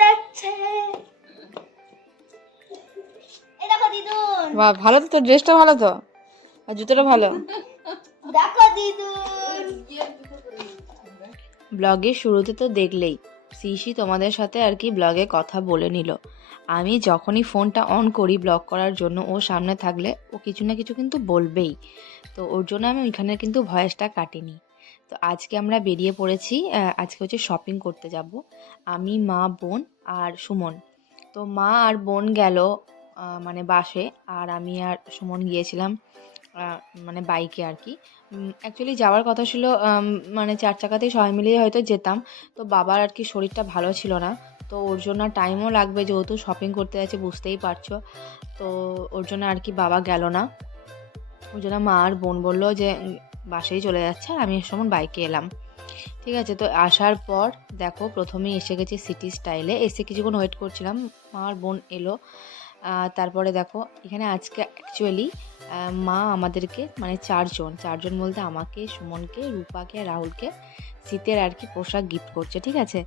যাচ্ছে। বাহ ভালো তো তোর ড্রেসটা ভালো তো? আর জুতোটা ভালো? দেখো ব্লগের শুরুতে তো দেখলেই শিশি তোমাদের সাথে আর কি ব্লগে কথা বলে নিল। আমি যখনই ফোনটা অন করি ব্লগ করার জন্য ও সামনে থাকলে ও কিছু না কিছু কিন্তু বলবেই। তো ওর জন্য আমি ওইখানে কিন্তু ভয়েসটা কাটিনি। তো আজকে আমরা বেরিয়ে পড়েছি আজকে হচ্ছে শপিং করতে যাব। আমি, মা, বোন আর সুমন। তো মা আর বোন গেল মানে বাসে আর আমি আর সুমন গিয়েছিলাম মানে বাইকে আর কি। অ্যাকচুয়ালি যাওয়ার কথা ছিল মানে চার চাকাতেই সবাই মিলিয়ে হয়তো যেতাম। তো বাবার আর কি শরীরটা ভালো ছিল না, তো ওর জন্য টাইমও লাগবে যেহেতু শপিং করতে যাচ্ছে, বুঝতেই পারছ। তো ওর জন্য আর কি বাবা গেল না। ওর জন্য মা আর বোন বলল যে বাসেই চলে যাচ্ছে আর আমি সময় বাইকে এলাম। ঠিক আছে, তো আসার পর দেখো প্রথমেই এসে গেছি সিটি স্টাইলে এসে কিছুক্ষণ ওয়েট করছিলাম মা আর বোন এলো। তারপরে দেখো এখানে আজকে অ্যাকচুয়ালি মা আমাদেরকে মানে চারজন চারজন বলতে আমাকে, সুমনকে, রূপাকে, রাহুলকে শীতের আর কি পোশাক গিফট করছে, ঠিক আছে?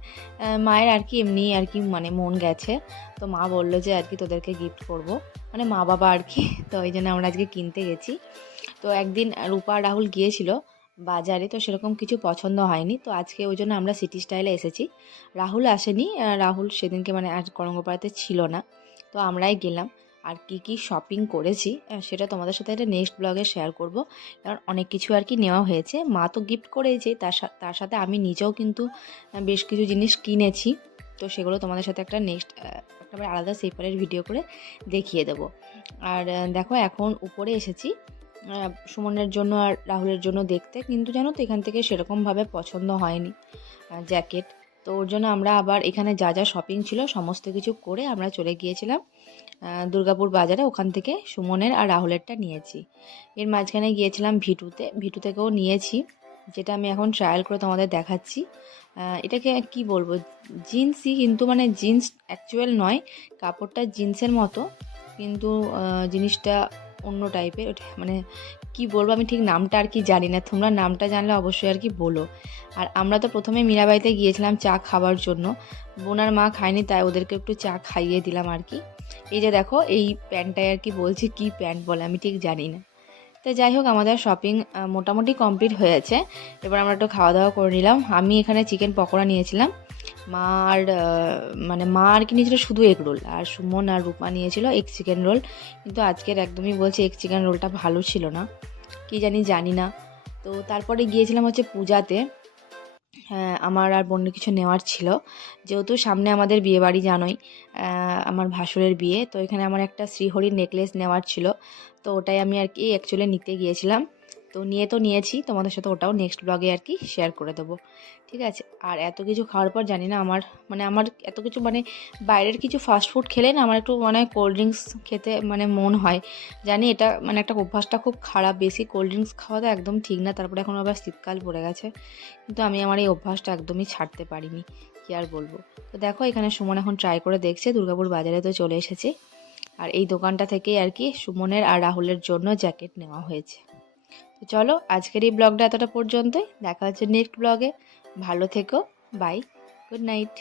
মায়ের আর কি এমনি আর কি মানে মন গেছে। তো মা বলল যে আর কি তোদেরকে গিফট করব। মানে মা বাবা আর কি, তো ওই জন্য আমরা আজকে কিনতে গেছি। তো একদিন রূপা রাহুল গিয়েছিল বাজারে, তো সেরকম কিছু পছন্দ হয়নি। তো আজকে ওই জন্য আমরা সিটি স্টাইলে এসেছি। রাহুল আসেনি রাহুল সেদিনকে মানে আর করঙ্গপাড়াতে ছিল না। তো আমরাই গেলাম। আর কি কি শপিং করেছি সেটা তোমাদের সাথে একটা নেক্সট ব্লগে শেয়ার করব। কারণ অনেক কিছু আর কি নেওয়া হয়েছে। মা তো গিফট করেছে, তার তার সাথে আমি নিজেও কিন্তু বেশ কিছু জিনিস কিনেছি। তো সেগুলো তোমাদের সাথে একটা নেক্সট একটা আলাদা সেপারেট ভিডিও করে দেখিয়ে দেবো। আর দেখো এখন উপরে এসেছি। সুমনের জন্য আর রাহুলের জন্য দেখতে, কিন্তু জানো তো এখান থেকে সেরকমভাবে পছন্দ হয়নি জ্যাকেট তো ওর জন্য আমরা আবার এখানে যা যা শপিং ছিল সমস্ত কিছু করে আমরা চলে গিয়েছিলাম দুর্গাপুর বাজারে। ওখান থেকে সুমনের আর রাহুলেরটা নিয়েছি। এর মাঝখানে গিয়েছিলাম ভিটুতে। ভিটু থেকেও নিয়েছি, যেটা আমি এখন ট্রায়াল করে তোমাদের দেখাচ্ছি। এটাকে কি বলব? জিন্সই কিন্তু মানে জিন্স অ্যাকচুয়াল নয়, কাপড়টা জিন্সের মতো, কিন্তু জিনিসটা অন্য টাইপের ওটা মানে কি বলব আমি ঠিক নামটা আর কি জানি না। তোমরা নামটা জানলে অবশ্যই আর কি বলো। আর আমরা তো প্রথমে মীরাবাড়িতে গিয়েছিলাম চা খাওয়ার জন্য। বোনার মা খায়নি, তাই ওদেরকে একটু চা খাইয়ে দিলাম আর কি। এই যে দেখো, এই প্যান্টটাই আর কি বলছি, কি প্যান্ট বলে আমি ঠিক জানি না। তো যাই হোক, আমাদের শপিং মোটামুটি কমপ্লিট হয়েছে। এবার আমরা একটু খাওয়া দাওয়া করে নিলাম। আমি এখানে চিকেন পকোড়া নিয়েছিলাম। মা আর মানে মা আর কি নিয়েছিল শুধু এগ রোল আর সুমন আর রূপা নিয়েছিল এগ চিকেন রোল কিন্তু আজকের একদমই বলছে এগ চিকেন রোলটা ভালো ছিল না। কি জানি জানি না। তো তারপরে গিয়েছিলাম হচ্ছে পূজাতে। আমার আর বন্য কিছু নেওয়ার ছিল। যেহেতু সামনে আমাদের বিয়ে বাড়ি জানোই আমার ভাসুরের বিয়ে, তো এখানে আমার একটা শ্রীহরির নেকলেস নেওয়ার ছিল। তো ওটাই আমি আর কি অ্যাকচুয়ালি নিতে গিয়েছিলাম। তো নিয়ে তো নিয়েছি, তোমাদের সাথে ওটাও নেক্সট ব্লগে আর কি শেয়ার করে দেবো। ঠিক আছে? আর এত কিছু খাওয়ার পর জানি না আমার মানে আমার এত কিছু মানে বাইরের কিছু ফাস্ট ফুড খেলে না আমার একটু মানে কোল্ড ড্রিঙ্কস খেতে মানে মন হয়। জানি এটা মানে একটা অভ্যাসটা খুব খারাপ, বেশি কোল্ড ড্রিঙ্কস খাওয়া তো একদম ঠিক না, তারপরে এখন আবার শীতকাল পড়ে গেছে। কিন্তু আমি আমার এই অভ্যাসটা একদমই ছাড়তে পারিনি, কি আর বলব? তো দেখো, এখানে সুমন এখন ট্রাই করে দেখছে, দুর্গাপুর বাজারে তো চলে এসেছে। আর এই দোকানটা থেকেই আর কি সুমনের আর রাহুলের জন্য জ্যাকেট নেওয়া হয়েছে। তো চলো আজকের এই ব্লগটা এতটা পর্যন্তই। দেখা হচ্ছে নেক্সট ব্লগে। ভালো থেকো। Bye good night